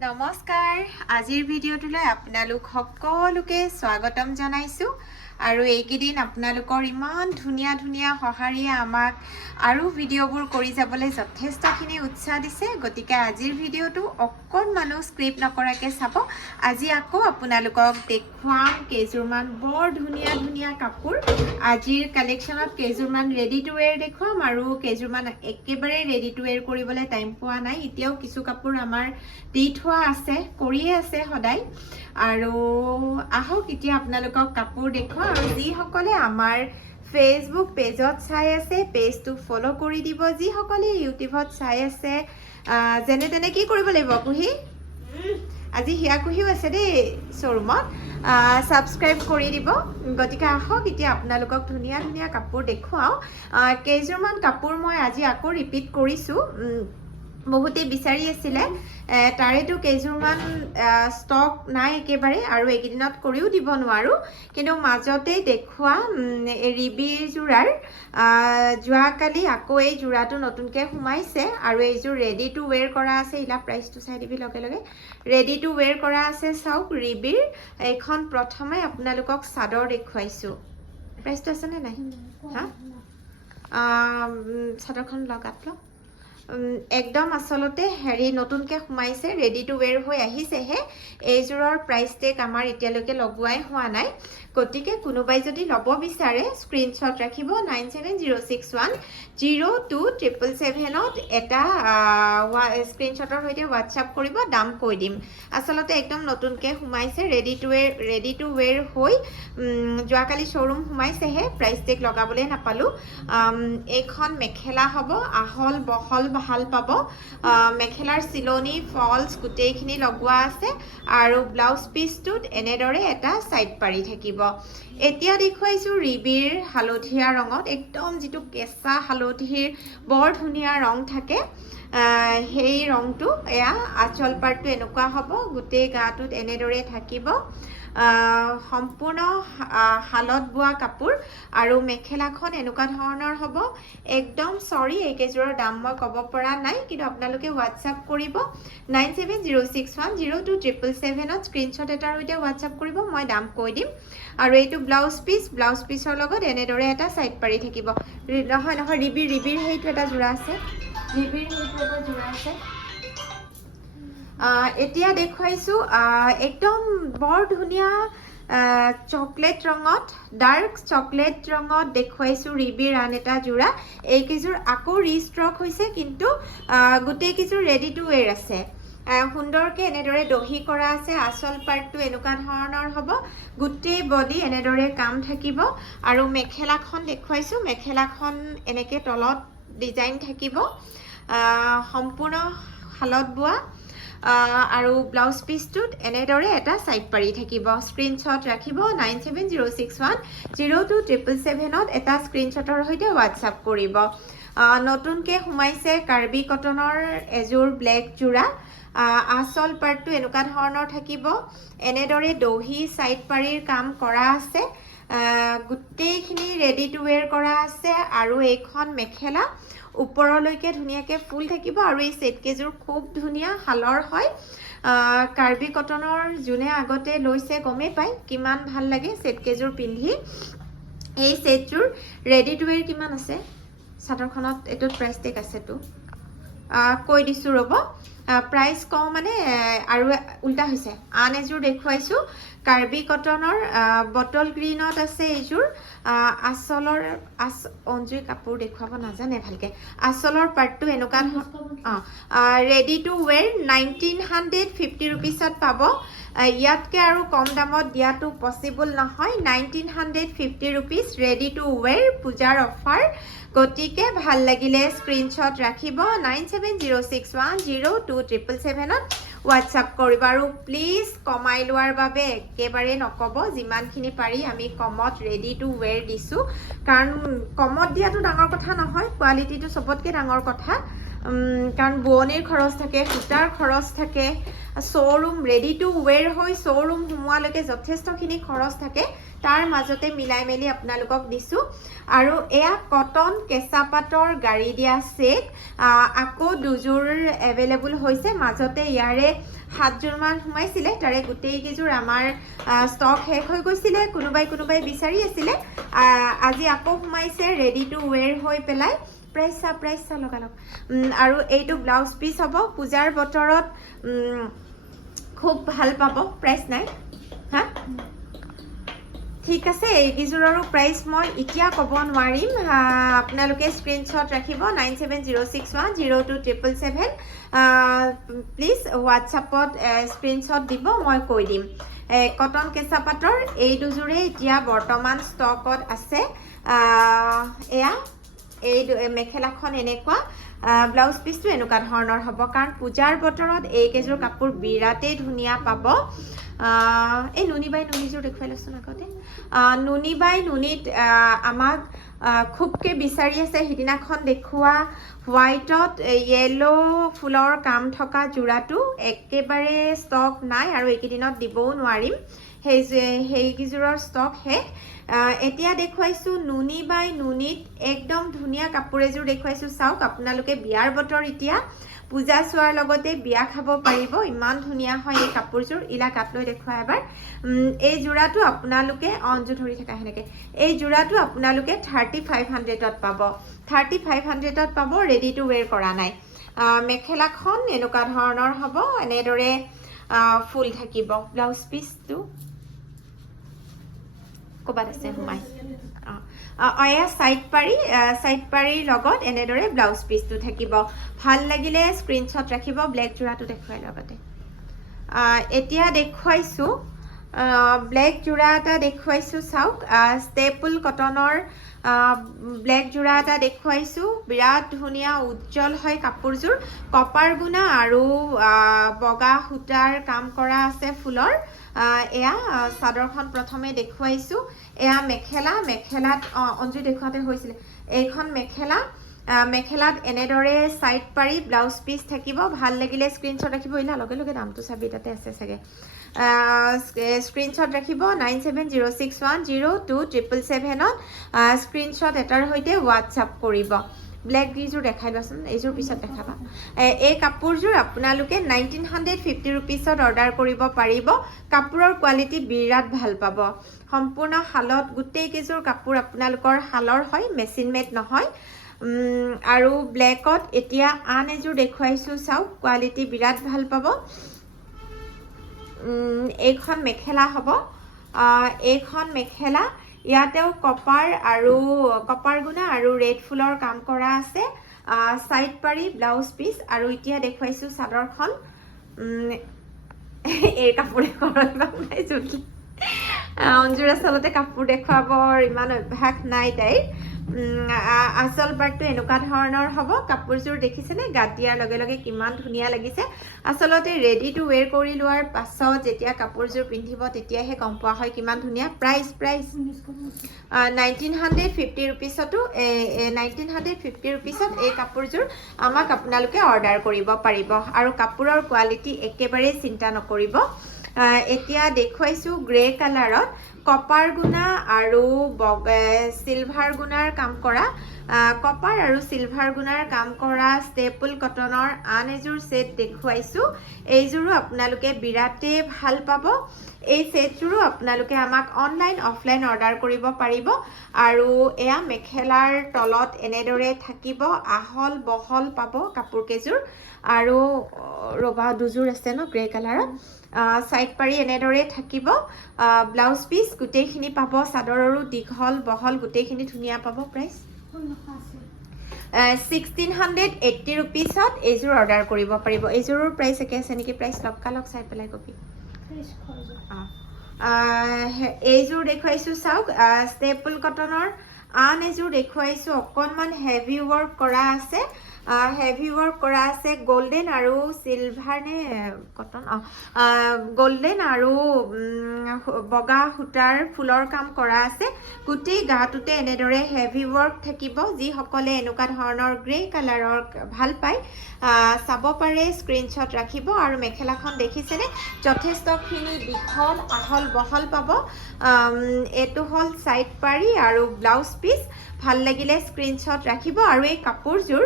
নমস্কাৰ আজিৰ ভিডিঅ'টোলৈ আপোনালোক সকলোকে স্বাগতম জনাইছো আৰু এইকেইদিন আপোনালোকৰ ইমান ধুনীয়া ধুনীয়া সহাৰিয়ে আমাক আৰু ভিডিঅ'বোৰ কৰি যাবলৈ যথেষ্টখিনি উৎসাহ দিছে গতিকে আজিৰ ভিডিঅ'টো অকণমানো স্ক্ৰিপ্ট নকৰাকৈ চাব আজি আকৌ আপোনালোকক দেখুৱাম কেইযোৰমান বৰ ধুনীয়া ধুনীয়া কাপোৰ আজিৰ কালেকশ্যনত কেইযোৰমান ৰেডি টু ৱেৰ দেখুৱাম আৰু কেইযোৰমান একেবাৰে ৰেডি টু ৱেৰ কৰিবলৈ টাইম পোৱা নাই এতিয়াও কিছু কাপোৰ আমাৰ দি থোৱা আছে কৰিয়ে আছে সদায় আৰু আহক এতিয়া আপোনালোকক কাপোৰ দেখুৱাম আৰু যিসকলে আমাৰ ফেচবুক পেজত চাই আছে পেজটো ফলো কৰি দিব যিসকলে ইউটিউবত চাই আছে যেনে তেনে কি কৰিব লাগিব কুহি আজি হিয়া কুহিও আছে দেই শ্ব'ৰুমত ছাবস্ক্ৰাইব কৰি দিব গতিকে আহক এতিয়া আপোনালোকক ধুনীয়া ধুনীয়া কাপোৰ দেখুৱাওঁ কেইযোৰমান কাপোৰ মই আজি আকৌ ৰিপিট কৰিছোঁ বহুতে বিচাৰি আছিলে তাৰেতো কেইযোৰমান ষ্টক নাই একেবাৰে আৰু এইকেইদিনত কৰিও দিব নোৱাৰোঁ কিন্তু মাজতে দেখুৱা ৰিবিৰ যোৰাৰ যোৱাকালি আকৌ এই যোৰাটো নতুনকৈ সোমাইছে আৰু এইযোৰ ৰেডি টু ৱেৰ কৰা আছে ইলা প্ৰাইচটো চাই দিবি লগে লগে ৰেডি টু ৱেৰ কৰা আছে চাওক ৰিবিৰ এইখন প্ৰথমে আপোনালোকক চাদৰ দেখুৱাইছোঁ প্ৰাইচটো আছেনে নাই হা চাদৰখন লগাত লওক একদম আসলতে হেৰি নতুনকৈ সোমাইছে ৰেডি টু ৱেৰ হৈ আহিছেহে এইযোৰৰ প্ৰাইচ টেগ আমাৰ এতিয়ালৈকে লগোৱাই হোৱা নাই গতিকে কোনোবাই যদি ল'ব বিচাৰে স্ক্ৰীনশ্বট ৰাখিব 9706102777ত এটা স্ক্ৰীনশ্বটৰ সৈতে হোৱাটছআপ কৰিব দাম কৈ দিম আচলতে একদম নতুনকৈ সোমাইছে ৰেডি টু ৱেৰ হৈ যোৱাকালি শ্ব'ৰুম সোমাইছেহে প্ৰাইচ টেগ লগাবলৈ নাপালোঁ এইখন মেখেলা হ'ব আহল বহল ভাল পাব মেখেলাৰ চিলনি ফলছ গোটেইখিনি লগোৱা আছে আৰু ব্লাউজ পিচটোত এনেদৰে এটা সাইড পাৰি থাকিব এতিয়া দেখুৱাইছোঁ ৰিবিৰ হালধীয়া ৰঙত একদম যিটো কেঁচা হালধিৰ বৰ ধুনীয়া ৰং থাকে সেই ৰংটো এয়া আঁচল পাৰ্টটো এনেকুৱা হ'ব গোটেই গাটোত এনেদৰে থাকিব সম্পূৰ্ণ শালত বোৱা কাপোৰ আৰু মেখেলাখন এনেকুৱা ধৰণৰ হ'ব একদম সৰি এইকেইযোৰৰ দাম মই ক'ব পৰা নাই কিন্তু আপোনালোকে হোৱাটছআপ কৰিব 9706102777ত স্ক্ৰীনশ্বট এটাৰ সৈতে হোৱাটছআপ কৰিব মই দাম কৈ দিম আৰু এইটো ব্লাউজ পিচৰ লগত এনেদৰে এটা সাইড পাৰি থাকিব নহয় ৰিবিৰ সেইটো এটা যোৰা আছে ৰিবিৰ সেইটো এটা যোৰা আছে এতিয়া দেখুৱাইছোঁ একদম বৰ ধুনীয়া চকলেট ৰঙত ডাৰ্ক চকলেট ৰঙত দেখুৱাইছোঁ ৰিবিৰ আন এটা যোৰা এইকেইযোৰ আকৌ ৰিষ্টক হৈছে কিন্তু গোটেইকেইযোৰ ৰেডি টু ৱেৰ আছে সুন্দৰকৈ এনেদৰে দহি কৰা আছে আঁচল পাৰ্টটো এনেকুৱা ধৰণৰ হ'ব গোটেই বডি এনেদৰে কাম থাকিব আৰু মেখেলাখন দেখুৱাইছোঁ মেখেলাখন এনেকৈ তলত ডিজাইন থাকিব সম্পূৰ্ণ শালত বোৱা আৰু ব্লাউজ পিচটোত এনেদৰে এটা সাইড পাৰি থাকিব স্ক্ৰীনশ্বট ৰাখিব 9706102777ত এটা স্ক্ৰীনশ্বটৰ সৈতে হোৱাটছআপ কৰিব নতুনকৈ সোমাইছে কাৰ্বি কটনৰ এযোৰ ব্লেক যোৰা আঁচল পাৰ্টটো এনেকুৱা ধৰণৰ থাকিব এনেদৰে দহি সাইড পাৰিৰ কাম কৰা আছে গোটেইখিনি ৰেডি টু ৱেৰ কৰা আছে আৰু এইখন মেখেলা ওপৰলৈকে ধুনীয়াকৈ ফুল থাকিব আৰু এই ছেটকেইযোৰ খুব ধুনীয়া শালৰ হয় কাৰ্বি কটনৰ যোনে আগতে লৈছে গমেই পায় কিমান ভাল লাগে ছেটকেইযোৰ পিন্ধি এই ছেটযোৰ ৰেডি টু ৱেৰ কিমান আছে চাদৰখনত এইটোত প্ৰাইচ টেগ আছেতো কৈ দিছোঁ ৰ'ব প্ৰাইচ কওঁ মানে আৰু উল্টা হৈছে আন এযোৰ দেখুৱাইছোঁ কাৰ্বি কটনৰ বটল গ্ৰীণত আছে এইযোৰ আঁচলৰ অঞ্জুই কাপোৰ দেখুৱাব নাজানে ভালকৈ আঁচলৰ পাৰ্টটো এনেকুৱা ৰেডি টু ৱেৰ 1950 ৰুপিছত পাব ইয়াতকৈ আৰু কম দামত দিয়াটো পচিবল নহয় 1950 ৰুপিজ ৰেডি টু ৱেৰ পূজাৰ অফাৰ গতিকে ভাল লাগিলে স্ক্ৰীনশ্বট ৰাখিব 9706102777ত হোৱাটছআপ কৰিব আৰু প্লিজ কমাই লোৱাৰ বাবে একেবাৰে নক'ব যিমানখিনি পাৰি আমি কমত ৰেডি টু ৱেৰ দিছোঁ কাৰণ কমত দিয়াটো ডাঙৰ কথা নহয় কোৱালিটিটো চবতকৈ ডাঙৰ কথা কাৰণ বোৱনীৰ খৰচ থাকে, সূতাৰ খৰচ থাকে, শ্ব'ৰুম ৰেডি টু ৱেৰ হৈ শ্ব'ৰুম সোমোৱালৈকে যথেষ্টখিনি খৰচ থাকে। তাৰ মাজতে মিলাই মেলি আপোনালোকক দিছোঁ। আৰু এয়া কটন কেঁচা পাটৰ গাড়ী দিয়া ছেট, আকৌ দুযোৰ এভেইলেবল হৈছে। মাজতে ইয়াৰে 7যোৰমান সোমাইছিলে, তাৰে গোটেইকেইযোৰ আমাৰ ষ্টক শেষ হৈ গৈছিলে, কোনোবাই বিচাৰি আছিলে। আজি আকৌ সোমাইছে ৰেডি টু ৱেৰ হৈ পেলাই। প্ৰাইচ চা লগালগ। আৰু এইটো ব্লাউজ পিচ হ'ব। পূজাৰ বতৰত খুব ভাল পাব। প্ৰাইচ নাই হা, ঠিক আছে। এইকেইযোৰৰো প্ৰাইচ মই এতিয়া ক'ব নোৱাৰিম, আপোনালোকে স্ক্ৰীনশ্বট ৰাখিব 9706102777। প্লিজ হোৱাটছআপত স্ক্ৰীনশ্বট দিব, মই কৈ দিম। কটন কেঁচা পাটৰ এই দুযোৰে এতিয়া বৰ্তমান ষ্টকত আছে। এয়া এই মেখেলাখন এনেকুৱা, ব্লাউজ পিচটো এনেকুৱা ধৰণৰ হ'ব, কাৰণ পূজাৰ বতৰত এইকেইযোৰ কাপোৰ বিৰাটেই ধুনীয়া পাব। এই নুনীযোৰ দেখুৱাই লৈছোন আগতে। নুনীত আমাক খুবকৈ বিচাৰি আছে। সিদিনাখন দেখুওৱা হোৱাইটত য়েল্লো ফুলৰ কাম থকা যোৰাটো একেবাৰে ষ্টক নাই, আৰু এইকেইদিনত দিবও নোৱাৰিম। সেইকেইযোৰৰ ষ্টক শেষ। এতিয়া দেখুৱাইছোঁ নুনীত একদম ধুনীয়া কাপোৰ এযোৰ দেখুৱাইছোঁ। চাওক, আপোনালোকে বিয়াৰ বতৰ, এতিয়া পূজা চোৱাৰ লগতে বিয়া খাব পাৰিব। ইমান ধুনীয়া হয় এই কাপোৰযোৰ। ইলাকাত লৈ দেখুৱা এবাৰ। এই যোৰাটো আপোনালোকে অঞ্জু ধৰি থকা সেনেকৈ, এই যোৰাটো আপোনালোকে 3500ত পাব। 3500ত পাব, ৰেডি টু ৱেৰ কৰা নাই। মেখেলাখন এনেকুৱা ধৰণৰ হ'ব, এনেদৰে ফুল থাকিব। ব্লাউজ পিচটো ক'ৰবাত আছে সোমাই। এয়া ছাইড পাৰিৰ লগত এনেদৰে ব্লাউজ পিচটো থাকিব। ভাল লাগিলে স্ক্ৰীনশ্বট ৰাখিব। ব্লেক যোৰাটো দেখুৱাই লগতে। এতিয়া দেখুৱাইছোঁ ব্লেক যোৰা এটা দেখুৱাইছোঁ। চাওক, ষ্টেপুল কটনৰ ব্লেক যোৰা এটা দেখুৱাইছোঁ। বিৰাট ধুনীয়া উজ্জ্বল হয় কাপোৰযোৰ। কপাৰ গুণা আৰু বগা সূতাৰ কাম কৰা আছে ফুলৰ। এয়া চাদৰখন প্ৰথমে দেখুৱাইছোঁ। এয়া মেখেলাত অঞ্জু দেখুৱাতে হৈছিলে। এইখন মেখেলাত এনেদৰে ছাইড পাৰি ব্লাউজ পিচ থাকিব। ভাল লাগিলে স্ক্ৰীনশ্বট ৰাখিব। লগে দামটো চাবি, তাতে আছে চাগে। স্ক্ৰীনশ্বট ৰাখিব 9706102777ত। স্ক্ৰীনশ্বট এটাৰ সৈতে হোৱাটছআপ কৰিব। ব্লেক গিযোৰ দেখাই লোৱাচোন, এইযোৰ পিছত দেখাবা। এই কাপোৰযোৰ আপোনালোকে 1950 ৰুপিছত অৰ্ডাৰ কৰিব পাৰিব। কাপোৰৰ কোৱালিটি বিৰাট ভাল পাব। সম্পূৰ্ণ শালত, গোটেইকেইযোৰ কাপোৰ আপোনালোকৰ শালৰ হয়, মেচিন মেড নহয়। আৰু ব্লেকত এতিয়া আন এযোৰ দেখুৱাইছোঁ। চাওক, কোৱালিটি বিৰাট ভাল পাব। এইখন মেখেলা হ'ব। এইখন মেখেলা, ইয়াতেও কপাৰ গুণা আৰু ৰেড ফুলৰ কাম কৰা আছে। ছাইড পাৰি ব্লাউজ পিচ। আৰু এতিয়া দেখুৱাইছোঁ চাদৰখন। এই কাপোৰ অঞ্জুৰ আচলতে কাপোৰ দেখুৱাবৰ ইমান অভ্যাস নাই তাইৰ। আচল পাৰ্টটো এনেকুৱা ধৰণৰ হ'ব। কাপোৰযোৰ দেখিছেনে? গাত দিয়াৰ লগে লগে কিমান ধুনীয়া লাগিছে। আচলতে ৰেডি টু ৱেৰ কৰি লোৱাৰ পাছত যেতিয়া কাপোৰযোৰ পিন্ধিব তেতিয়াহে গম পোৱা হয় কিমান ধুনীয়া। প্ৰাইচ 1950 ৰুপিছতো 1950 ৰুপিছত এই কাপোৰযোৰ আপোনালোকে অৰ্ডাৰ কৰিব পাৰিব। আৰু কাপোৰৰ কোৱালিটি একেবাৰে চিন্তা নকৰিব। এতিয়া দেখুৱাইছোঁ গ্ৰে কালাৰত কপাৰ গুণা আৰু চিলভাৰ গুণাৰ কাম কৰা, কপাৰ আৰু চিলভাৰ গুণাৰ কাম কৰা ষ্টেপুল কটনৰ আন এযোৰ ছেট দেখুৱাইছোঁ। এইযোৰো আপোনালোকে বিৰাটেই ভাল পাব। এই ছেটযোৰো আপোনালোকে আমাক অনলাইন অফলাইন অৰ্ডাৰ কৰিব পাৰিব। আৰু এয়া মেখেলাৰ তলত এনেদৰে থাকিব, আহল বহল পাব কাপোৰকেইযোৰ। আৰু ৰবা, দুযোৰ আছে ন গ্ৰে কালাৰত। ছাইড পাৰি এনেদৰে থাকিব। ব্লাউজ পিচ গোটেইখিনি পাব। চাদৰৰো দীঘল বহল গোটেইখিনি ধুনীয়া পাব। প্ৰাইচ 1680 ৰুপিছত এইযোৰ অৰ্ডাৰ কৰিব পাৰিব। এইযোৰৰ প্ৰাইচ একে আছে নেকি? প্ৰাইচ লগালগ চাই পেলাই কবি। এইযোৰ দেখুৱাইছোঁ। চাওক, ষ্টেপুল কটনৰ আন এযোৰ দেখুৱাইছোঁ। অকণমান হেভি ৱৰ্ক কৰা আছে। হেভি ৱৰ্ক কৰা আছে গোল্ডেন আৰু চিলভাৰ নে কটন গোল্ডেন আৰু বগা সূতাৰ ফুলৰ কাম কৰা আছে গোটেই গাটোতে এনেদৰে হেভি ৱৰ্ক থাকিব যিসকলে এনেকুৱা ধৰণৰ গ্ৰে কালাৰৰ ভাল পায় চাব পাৰে স্ক্ৰীনশ্বট ৰাখিব আৰু মেখেলাখন দেখিছেনে যথেষ্টখিনি দীঘল আহল বহল পাব এইটো হ'ল সাইড পাৰি আৰু ব্লাউজ পিচ ভাল লাগিলে স্ক্ৰীনশ্বট ৰাখিব আৰু এই কাপোৰযোৰ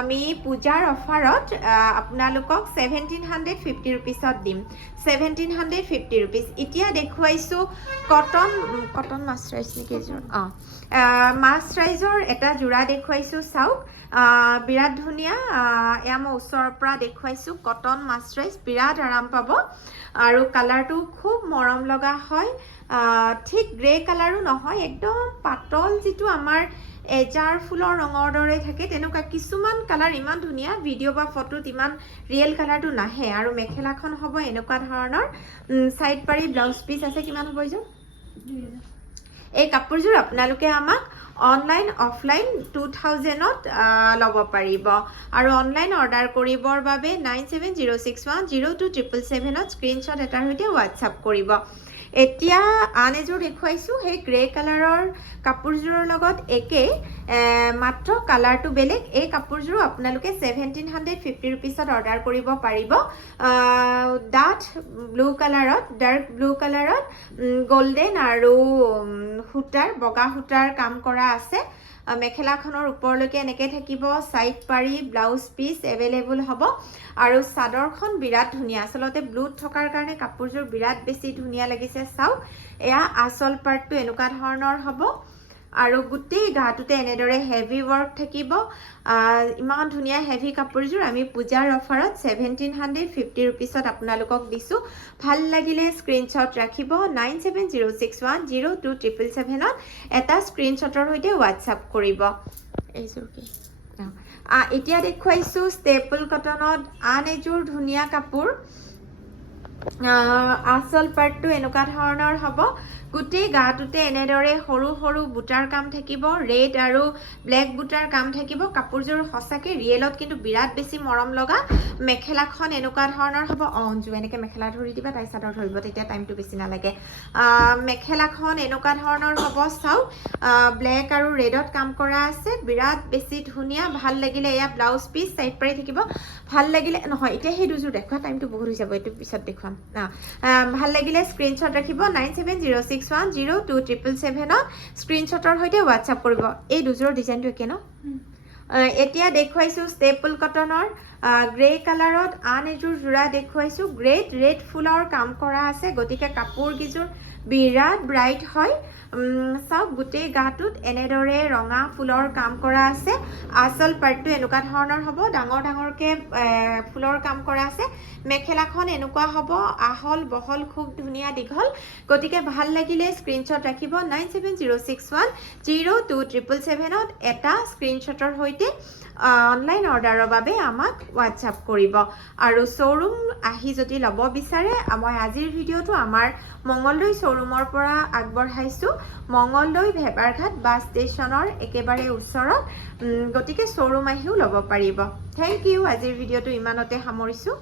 আমি পূজাৰ অফাৰত আপোনালোকক 1750 ৰুপিছত দিম 1750 ৰুপিছ এতিয়া দেখুৱাইছোঁ কটন মাছৰাইজ নেকি এযোৰ মাছৰাইজৰ এটা যোৰা দেখুৱাইছোঁ চাওক বিৰাট ধুনীয়া এয়া মই ওচৰৰ পৰা দেখুৱাইছোঁ কটন মাছৰাইজ বিৰাট আৰাম পাব আৰু কালাৰটো খুব মৰম লগা হয় ঠিক গ্ৰে কালাৰো নহয় একদম পাতল যিটো আমাৰ এজাৰ ফুলৰ ৰঙৰ দৰে থাকে তেনেকুৱা কিছুমান কালাৰ ইমান ধুনীয়া ভিডিঅ' বা ফটোত ইমান ৰিয়েল কালাৰটো নাহে আৰু মেখেলাখন হ'ব এনেকুৱা ধৰণৰ সাইড পাৰি ব্লাউজ পিচ আছে কিমান হ'ব এইযোৰ এই কাপোৰযোৰ আপোনালোকে আমাক অনলাইন অফলাইন 2000ত ল'ব পাৰিব আৰু অনলাইন অৰ্ডাৰ কৰিবৰ বাবে 9706102777ত স্ক্ৰীনশ্বট এটাৰ সৈতে হোৱাটছআপ কৰিব এতিয়া আন এযোৰ দেখুৱাইছোঁ সেই গ্ৰে কালাৰৰ কাপোৰযোৰৰ লগত একে মাত্ৰ কালাৰটো বেলেগ এই কাপোৰযোৰো আপোনালোকে 1750 ৰুপিছত অৰ্ডাৰ কৰিব পাৰিব ডাঠ ব্লু কালাৰত ডাৰ্ক ব্লু কালাৰত গোল্ডেন আৰু সূতাৰ বগা সূতাৰ কাম কৰা আছে মেখেলাখনৰ ওপৰলৈকে এনেকৈ থাকিব সাইড পাৰি ব্লাউজ পিচ এভেইলেবল হ'ব আৰু চাদৰখন বিৰাট ধুনীয়া আচলতে ব্লুত থকাৰ কাৰণে কাপোৰযোৰ বিৰাট বেছি ধুনীয়া লাগিছে চাওক এয়া আচল পাৰ্টটো এনেকুৱা ধৰণৰ হ'ব আৰু গোটেই গাটোতে এনেদৰে হেভি ৱৰ্ক থাকিব ইমান ধুনীয়া হেভি কাপোৰযোৰ আমি পূজাৰ অফাৰত 1750 ৰুপিছত আপোনালোকক দিছোঁ ভাল লাগিলে স্ক্ৰীনশ্বট ৰাখিব 9706102777ত এটা স্ক্ৰীনশ্বটৰ সৈতে হোৱাটছআপ কৰিব এইযোৰ কি এতিয়া দেখুৱাইছোঁ ষ্টেপল কটনত আন এযোৰ ধুনীয়া কাপোৰ আচল পাৰ্টটো এনেকুৱা ধৰণৰ হ'ব গোটেই গাটোতে এনেদৰে সৰু সৰু বুটাৰ কাম থাকিব ৰেড আৰু ব্লেক বুটাৰ কাম থাকিব কাপোৰযোৰ সঁচাকৈ ৰিয়েলত কিন্তু বিৰাট বেছি মৰম লগা মেখেলাখন এনেকুৱা ধৰণৰ হ'ব অঞ্জু এনেকৈ মেখেলা ধৰি দিবা তাই চাদৰ ধৰিব তেতিয়া টাইমটো বেছি নালাগে মেখেলাখন এনেকুৱা ধৰণৰ হ'ব চাওক ব্লেক আৰু ৰেডত কাম কৰা আছে বিৰাট বেছি ধুনীয়া ভাল লাগিলে এয়া ব্লাউজ পিচ সাইড পাৰি থাকিব ভাল লাগিলে নহয় এতিয়া সেই দুযোৰ দেখুৱা টাইমটো বহুত হৈ যাব এইটো পিছত দেখুৱাম ভাল লাগিলে স্ক্ৰীনশ্বট ৰাখিব 9706102777ত স্ক্ৰীনশ্বটৰ সৈতে হোৱাটছআপ কৰিব এই দুযোৰৰ ডিজাইনটো একে ন এতিয়া দেখুৱাইছোঁ ষ্টেপল কটনৰ গ্ৰে কালাৰত আন এযোৰ যোৰা দেখুৱাইছোঁ গ্ৰেট ৰেড ফুলৰ কাম কৰা আছে গতিকে কাপোৰকেইযোৰ বিৰাট ব্ৰাইট হয় চাওক গোটেই গাটোত এনেদৰে ৰঙা ফুলৰ কাম কৰা আছে আচল পাৰ্টটো এনেকুৱা ধৰণৰ হ'ব ডাঙৰ ডাঙৰকৈ ফুলৰ কাম কৰা আছে মেখেলাখন এনেকুৱা হ'ব আহল বহল খুব ধুনীয়া দীঘল গতিকে ভাল লাগিলে স্ক্ৰীনশ্বট ৰাখিব 9706102777ত এটা স্ক্ৰীনশ্বটৰ সৈতে অনলাইন অৰ্ডাৰৰ বাবে আমাক হোৱাটছআপ কৰিব আৰু শ্ব'ৰুম আহি যদি ল'ব বিচাৰে মই আজিৰ ভিডিঅ'টো আমাৰ মঙ্গলদৈ শ্ব'ৰুমৰ পৰা আগবঢ়াইছোঁ মঙ্গলদৈ ভেবাৰঘাট বাছ ষ্টেচনৰ একেবাৰে ওচৰত গতিকে শ্ব'ৰুম আহিও ল'ব পাৰিব থেংক ইউ আজিৰ ভিডিঅ'টো ইমানতে সামৰিছোঁ